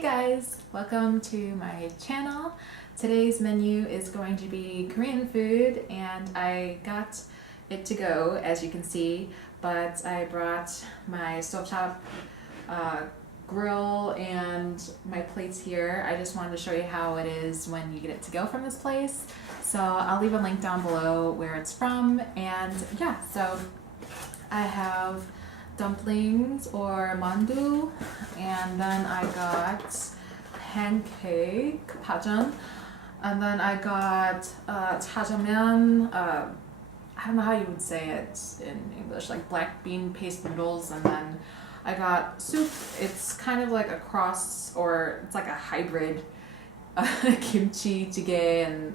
Hey guys, welcome to my channel. Today's menu is going to be Korean food and I got it to go, as you can see, but I brought my stovetop grill and my plates here. I just wanted to show you how it is when you get it to go from this place. So I'll leave a link down below where it's from, and yeah, so I have dumplings or mandoo, and then I got pancake, pajeon, and then I got Jajangmyeon, I don't know how you would say it in English, like black bean paste noodles, and then I got soup. It's kind of like a cross, or it's like a hybrid kimchi jjigae and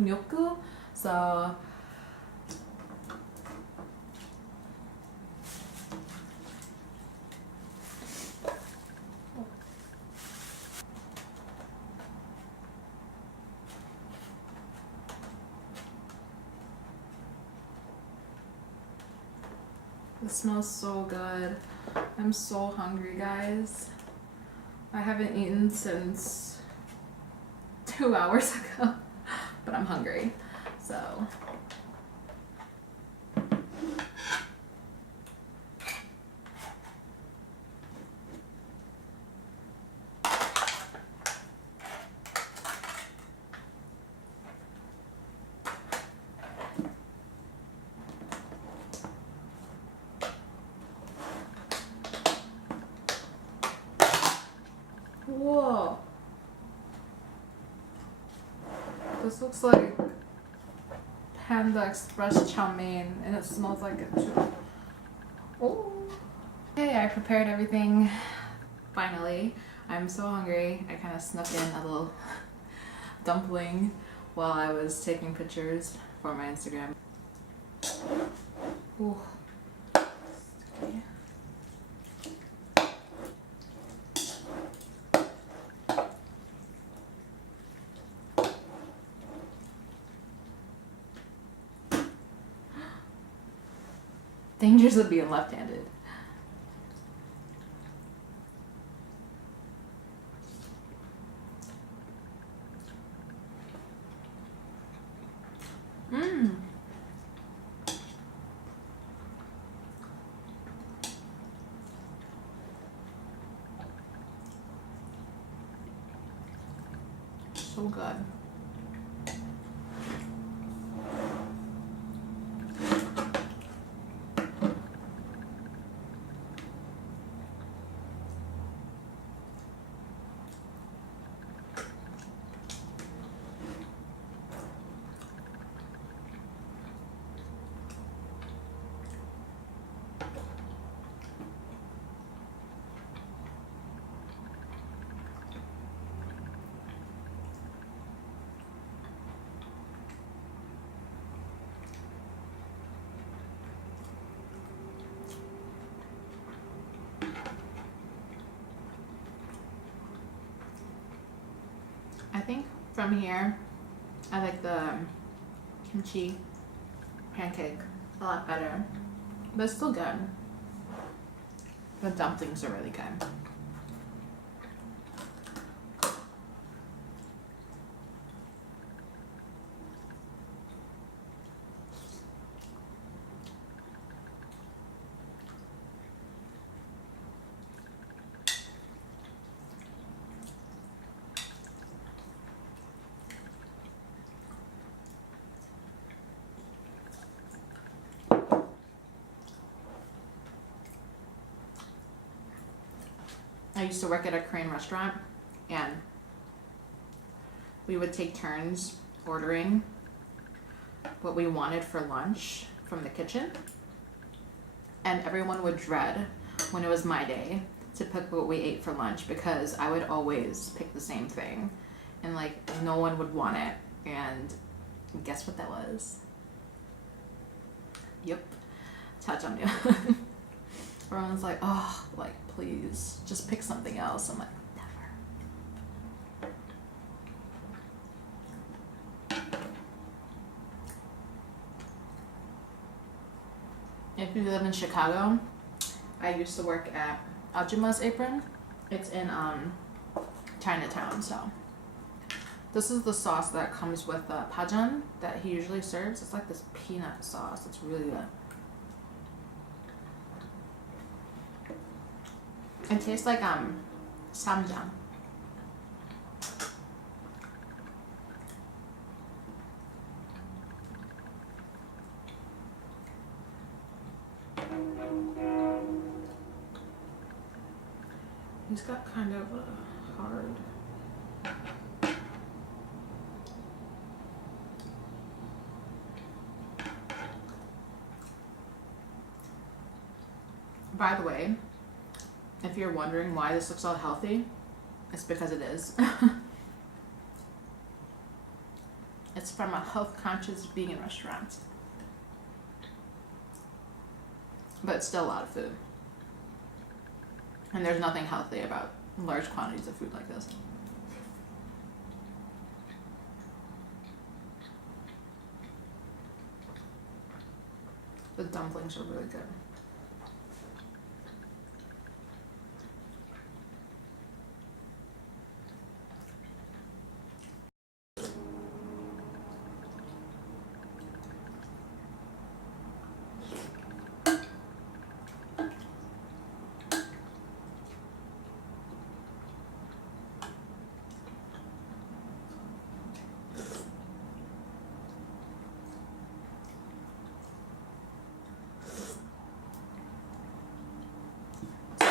myeokgu. So it smells so good. I'm so hungry, guys. I haven't eaten since 2 hours ago, but I'm hungry, so. Whoa. This looks like Panda Express chow mein, and it smells like it too. Oh. Okay, I prepared everything. Finally. I'm so hungry. I kind of snuck in a little dumpling while I was taking pictures for my Instagram. Ooh. Okay. Dangers of being left-handed. Mmm. So good. I think from here, I like the kimchi pancake a lot better, but it's still good. The dumplings are really good. I used to work at a Korean restaurant, and we would take turns ordering what we wanted for lunch from the kitchen, and everyone would dread when it was my day to pick what we ate for lunch, because I would always pick the same thing and like no one would want it. And guess what that was? Yep, Jajangmyeon. Everyone's like, oh, like, please, just pick something else. I'm like, never. If you live in Chicago, I used to work at Ajuma's Apron. It's in Chinatown. So this is the sauce that comes with the pajeon that he usually serves. It's like this peanut sauce. It's really good. It tastes like samjang. He's got kind of a hard. By the way, if you're wondering why this looks all healthy, it's because it is. It's from a health-conscious vegan restaurant. But it's still a lot of food. And there's nothing healthy about large quantities of food like this. The dumplings are really good.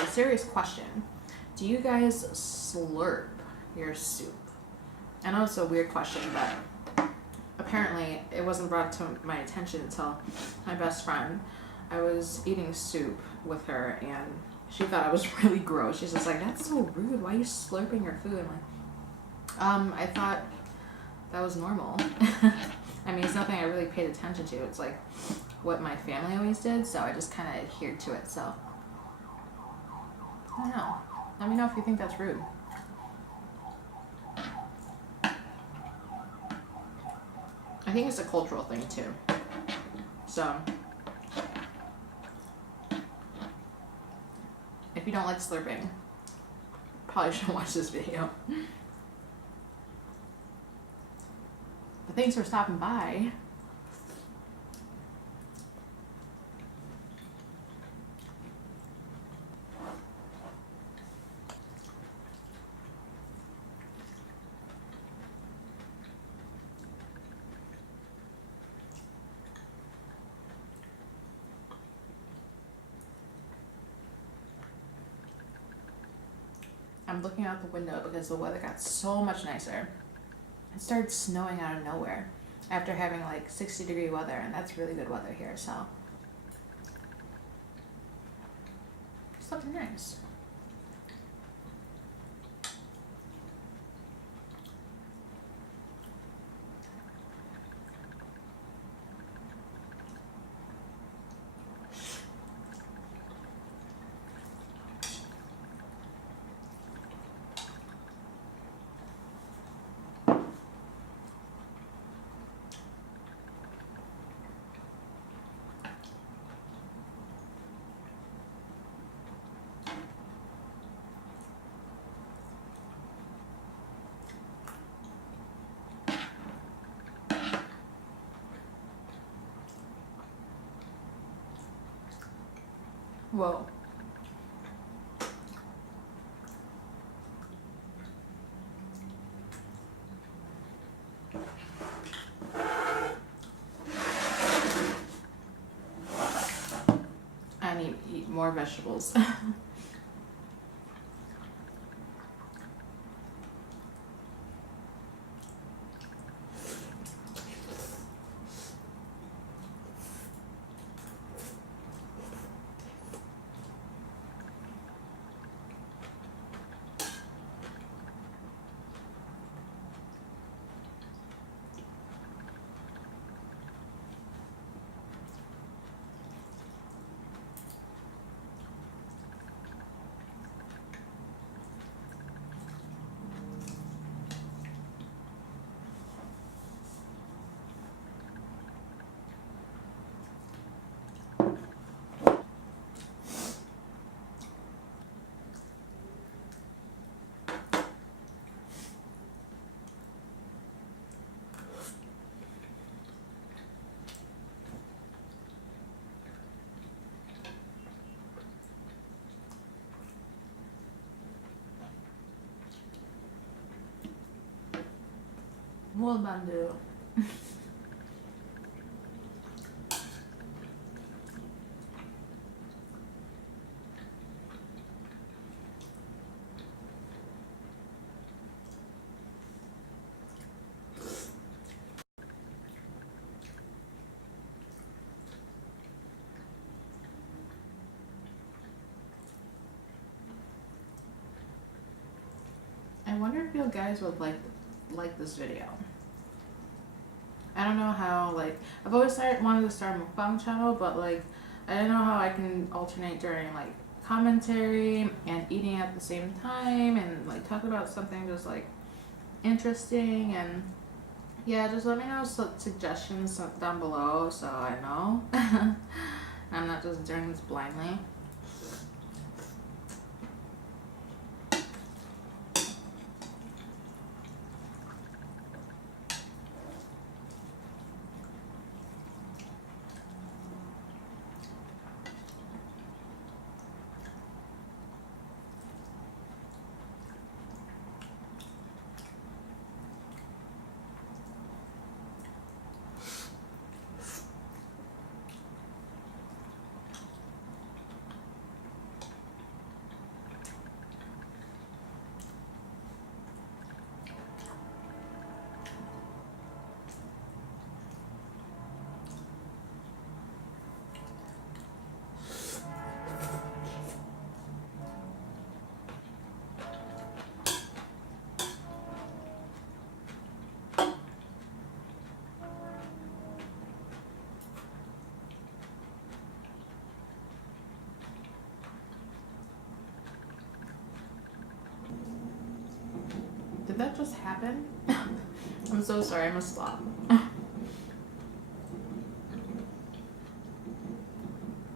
Serious question. Do you guys slurp your soup? I know it's a weird question, but apparently it wasn't brought to my attention until my best friend. I was eating soup with her and she thought I was really gross. She's just like, that's so rude. Why are you slurping your food? I'm like, I thought that was normal. I mean, it's nothing I really paid attention to. It's like what my family always did, so I just kind of adhered to it. So I don't know. Let me know if you think that's rude. I think it's a cultural thing too. So if you don't like slurping, probably shouldn't watch this video. But thanks for stopping by. I'm looking out the window because the weather got so much nicer. It started snowing out of nowhere after having like 60-degree weather, and that's really good weather here, so it's looking nice. Whoa. I need to eat more vegetables. MUKBANG. I wonder if you guys would like this video. I don't know how, like, I've always wanted to start a mukbang channel, but like I don't know how I can alternate during like commentary and eating at the same time and like talk about something just like interesting. And yeah, just let me know some suggestions down below so I know. I'm not just doing this blindly. Did that just happen? I'm so sorry, I must stop.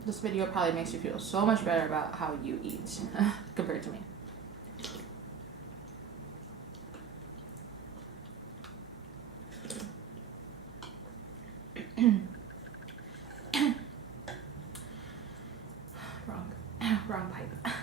This video probably makes you feel so much better about how you eat compared to me. Wrong pipe.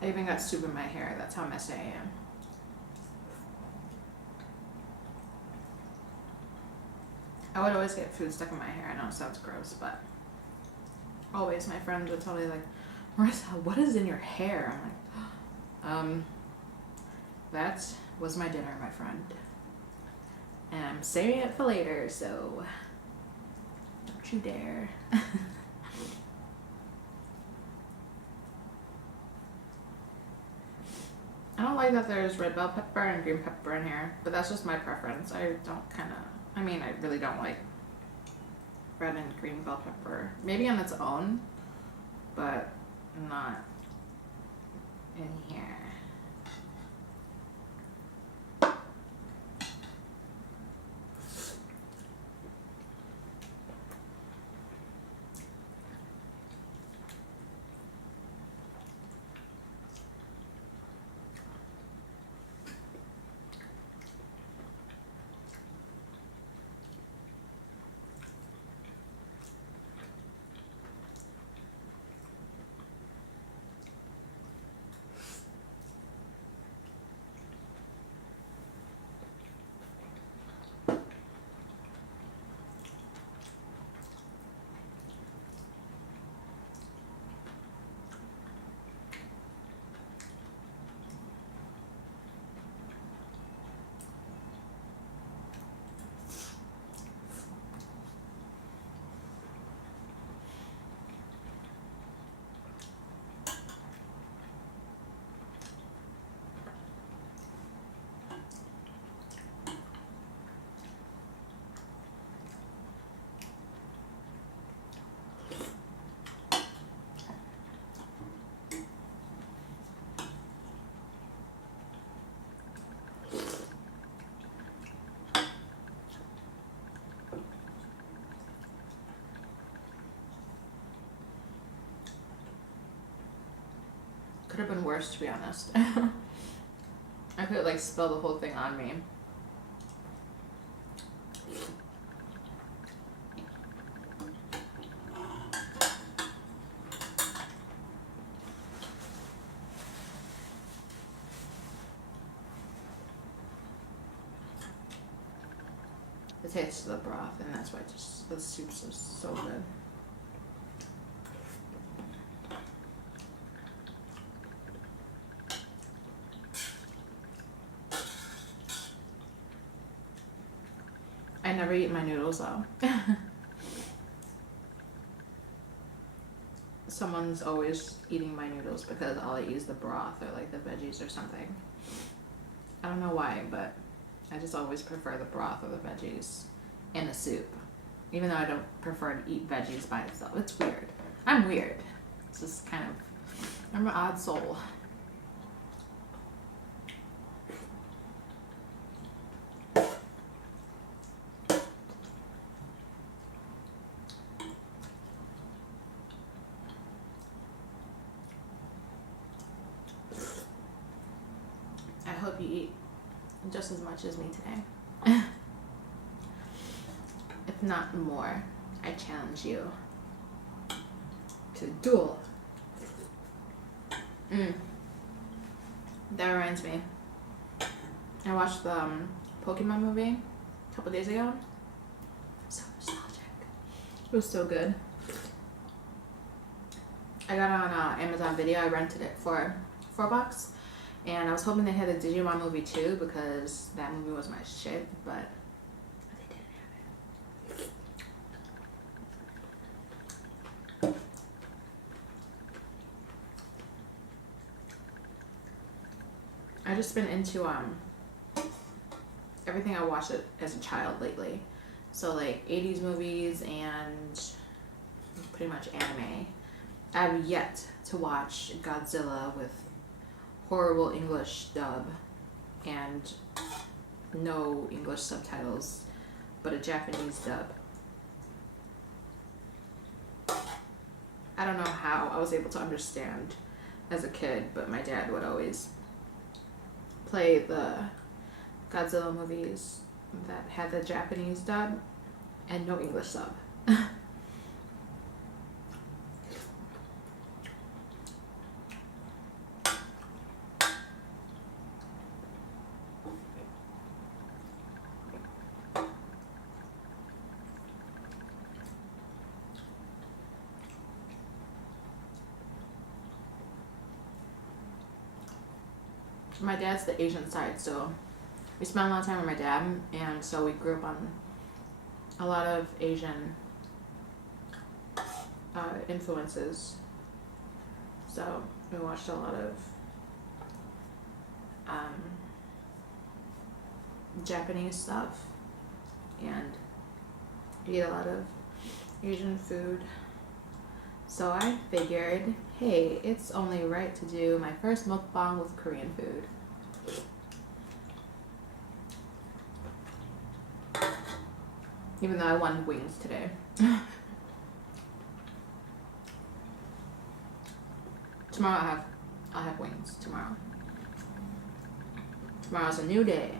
I even got soup in my hair. That's how messy I am. I would always get food stuck in my hair. I know it sounds gross, but always my friends would tell me like, Marissa, what is in your hair? I'm like, that was my dinner, my friend. And I'm saving it for later, so don't you dare. I don't like that there's red bell pepper and green pepper in here, but that's just my preference. I really don't like red and green bell pepper. Maybe on its own, but not in here. Could have been worse, to be honest. I could like spill the whole thing on me. The taste of the broth, and that's why just the soup's so good. I never eat my noodles though. Someone's always eating my noodles because all I eat is the broth or like the veggies or something. I don't know why, but I just always prefer the broth or the veggies in a soup. Even though I don't prefer to eat veggies by itself. It's weird. I'm weird. It's just kind of, I'm an odd soul. I hope you eat just as much as me today. If not more, I challenge you to duel. That reminds me. I watched the Pokemon movie a couple days ago. So nostalgic. It was so good. I got it on Amazon Video. I rented it for $4. And I was hoping they had a Digimon movie too because that movie was my shit, but they didn't have it. I just been into everything I watched as a child lately. So like 80s movies and pretty much anime. I've yet to watch Godzilla with horrible English dub and no English subtitles, but a Japanese dub. I don't know how I was able to understand as a kid, but my dad would always play the Godzilla movies that had the Japanese dub and no English sub. My dad's the Asian side, so we spent a lot of time with my dad, and so we grew up on a lot of Asian influences. So we watched a lot of Japanese stuff and eat a lot of Asian food. So I figured, hey, it's only right to do my first mukbang with Korean food. Even though I wanted wings today. Tomorrow I'll have wings tomorrow. Tomorrow's a new day.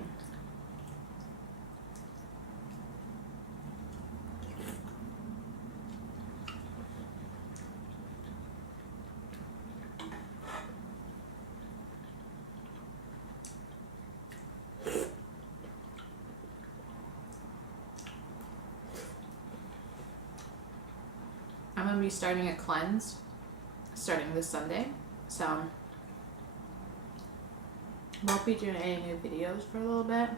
I'm gonna be starting a cleanse starting this Sunday, so won't be doing any new videos for a little bit,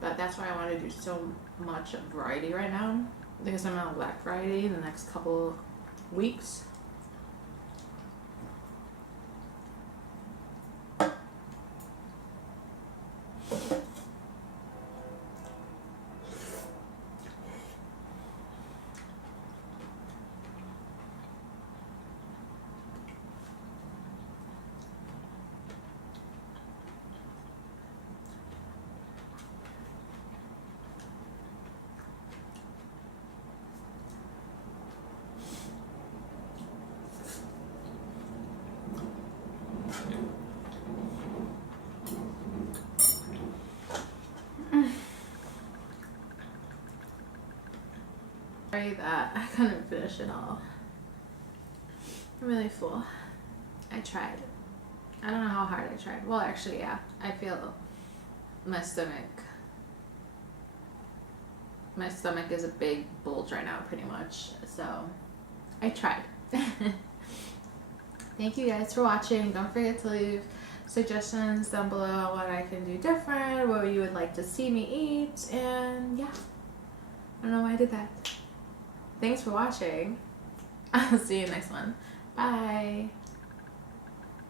but that's why I want to do so much variety right now because I'm on Black Friday in the next couple weeks. sorry that I couldn't finish it all. I'm really full. I tried. I don't know how hard I tried. Well, actually, yeah. I feel my stomach is a big bulge right now, pretty much. So I tried. Thank you guys for watching. Don't forget to leave suggestions down below on what I can do different, what you would like to see me eat, and yeah. I don't know why I did that. Thanks for watching. I'll see you next one. Bye.